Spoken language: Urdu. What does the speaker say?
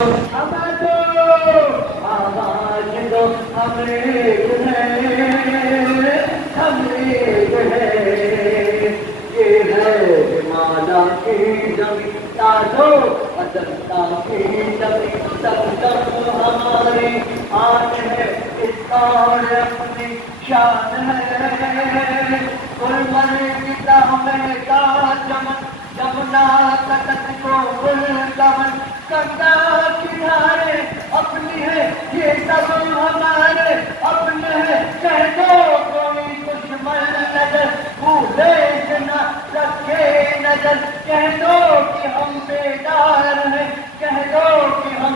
آواز دو ہمیں یہ ہے مالا کی زمین تازو اجنتا کی زمین تب تک ہماری آج ہے اس اور اپنی شان ہے گلمرگ کی دامن کا چمن جمنا تخت کو گل دمن گنگا کنارے اپنی ہے یہ سب ہمارے اپنے ہیں کہہ دو کوئی دشمن نظر بھولے نہ رکھے نظر کہہ دو کہ ہم بیدار ہیں کہہ دو کہ ہم